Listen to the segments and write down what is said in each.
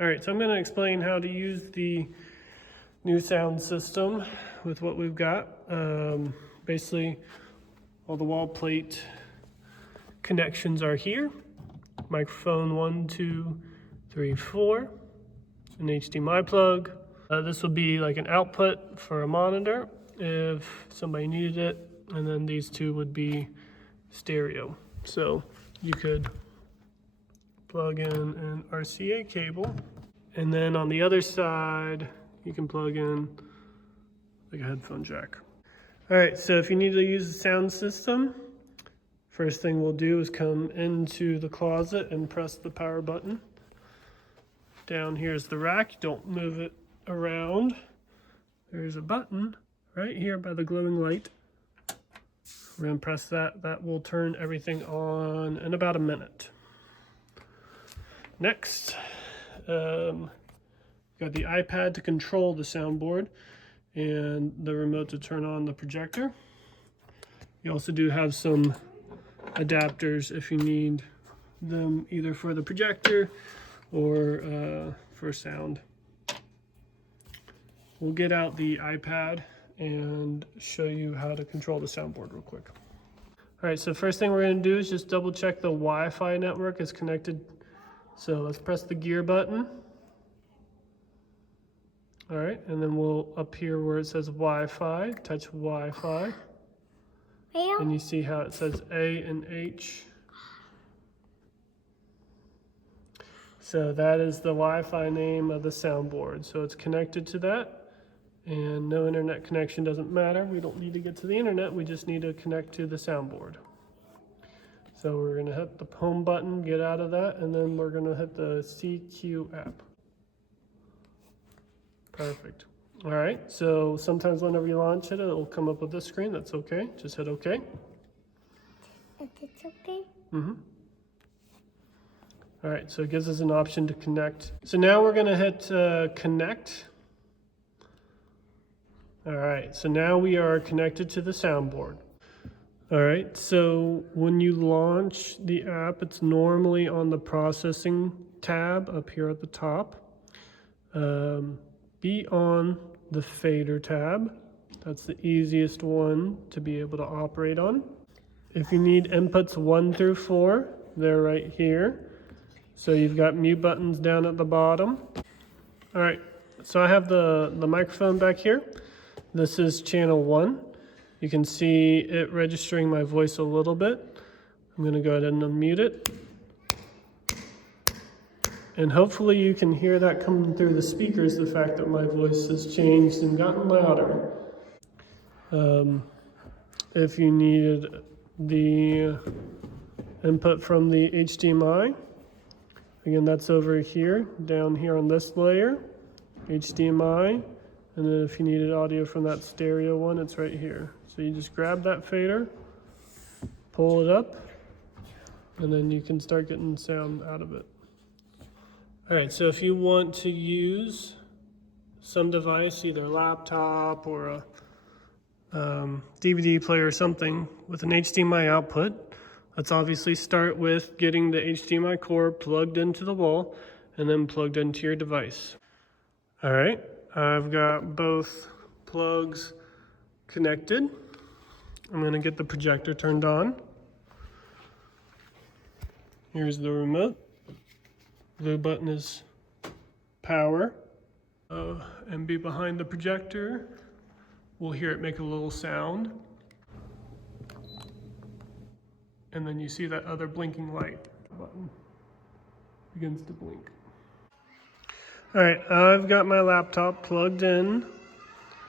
All right, so I'm going to explain how to use the new sound system with what we've got. Basically, all the wall plate connections are here. Microphone 1, 2, 3, 4, an HDMI plug. This will be like an output for a monitor if somebody needed it, and then these two would be stereo. So you could plug in an RCA cable, and then on the other side you can plug in like a headphone jack. All right, so if you need to use the sound system, first thing we'll do is come into the closet and press the power button. Down here is the rack. Don't move it around. There's a button right here by the glowing light. We're going to press that. That will turn everything on in about a minute. Next, got the iPad to control the soundboard and the remote to turn on the projector. You also do have some adapters if you need them, either for the projector or for sound. We'll get out the iPad and show you how to control the soundboard real quick. All right, so first thing we're going to do is just double check the Wi-Fi network is connected. So let's press the gear button. All right, and then we'll up here where it says Wi-Fi, touch Wi-Fi. And you see how it says A and H. So that is the Wi-Fi name of the soundboard. So it's connected to that, and no internet connection doesn't matter. We don't need to get to the internet, we just need to connect to the soundboard. So we're gonna hit the home button, get out of that, and then we're gonna hit the CQ app. Perfect. All right, so sometimes whenever you launch it, it'll come up with this screen. That's okay. Just hit OK. It's okay? Mm-hmm. All right, so it gives us an option to connect. So now we're going to hit connect. All right, so now we are connected to the soundboard. All right, so when you launch the app, it's normally on the processing tab up here at the top. Be on the fader tab. That's the easiest one to be able to operate on. If you need inputs 1 through 4, they're right here. So you've got mute buttons down at the bottom. All right, so I have the microphone back here. This is channel 1. You can see it registering my voice a little bit. I'm gonna go ahead and unmute it. And hopefully you can hear that coming through the speakers, the fact that my voice has changed and gotten louder. If you needed the input from the HDMI, again, that's over here, down here on this layer, HDMI. And then if you needed audio from that stereo one, it's right here. So you just grab that fader, pull it up, and then you can start getting sound out of it. All right, so if you want to use some device, either a laptop or a DVD player or something with an HDMI output, let's obviously start with getting the HDMI cord plugged into the wall and then plugged into your device. All right, I've got both plugs connected. I'm gonna get the projector turned on. Here's the remote. The button is power, and be behind the projector. We'll hear it make a little sound. And then you see that other blinking light. The button begins to blink. All right, I've got my laptop plugged in,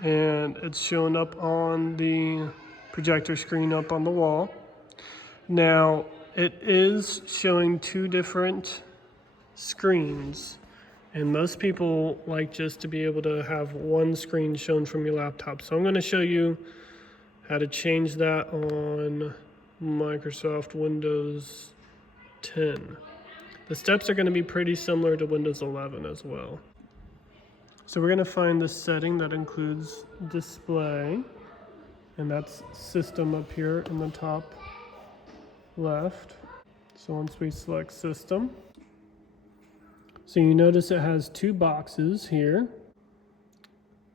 and it's showing up on the projector screen up on the wall. Now, it is showing 2 different screens, and most people like just to be able to have one screen shown from your laptop. So I'm going to show you how to change that on Microsoft Windows 10. The steps are going to be pretty similar to Windows 11 as well. So we're going to find the setting that includes display, and that's system up here in the top left. So once we select system, So you notice it has two boxes here.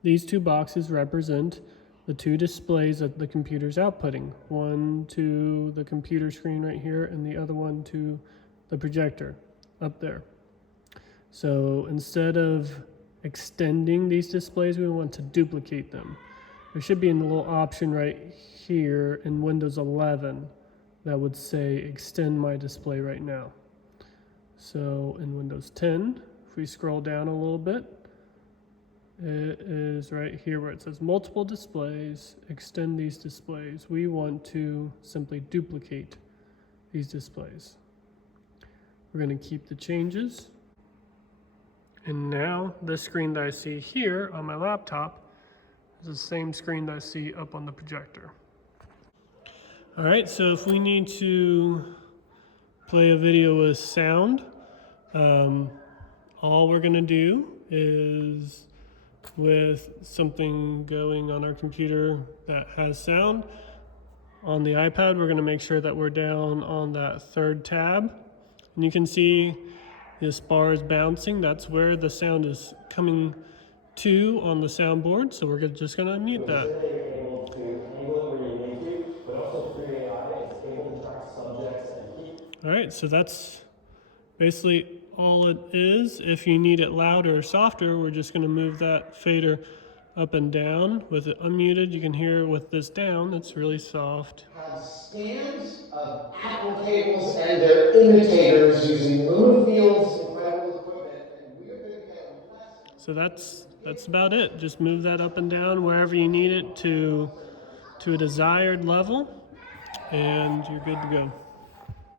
These two boxes represent the two displays that the computer's outputting. One to the computer screen right here and the other one to the projector up there. So instead of extending these displays, we want to duplicate them. There should be a little option right here in Windows 11 that would say extend my display right now. So in Windows 10, if we scroll down a little bit, it is right here where it says multiple displays, extend these displays. We want to simply duplicate these displays. We're going to keep the changes. And now this screen that I see here on my laptop is the same screen that I see up on the projector. All right, so if we need to play a video with sound, all we're going to do is with something going on our computer that has sound. On the iPad, we're going to make sure that we're down on that third tab. And you can see this bar is bouncing. That's where the sound is coming to on the soundboard. So we're just going to mute that. You're able to angle it where you need to, but also through AI, it's able to track subjects and keep. All right, so that's basically all it is. If you need it louder or softer, we're just going to move that fader up and down. With it unmuted, you can hear with this down, it's really soft. Have scans of Apple cables and their imitators using Lumafield's incredible equipment, and we are going to get less. So that's about it. Just move that up and down wherever you need it to a desired level, and you're good to go.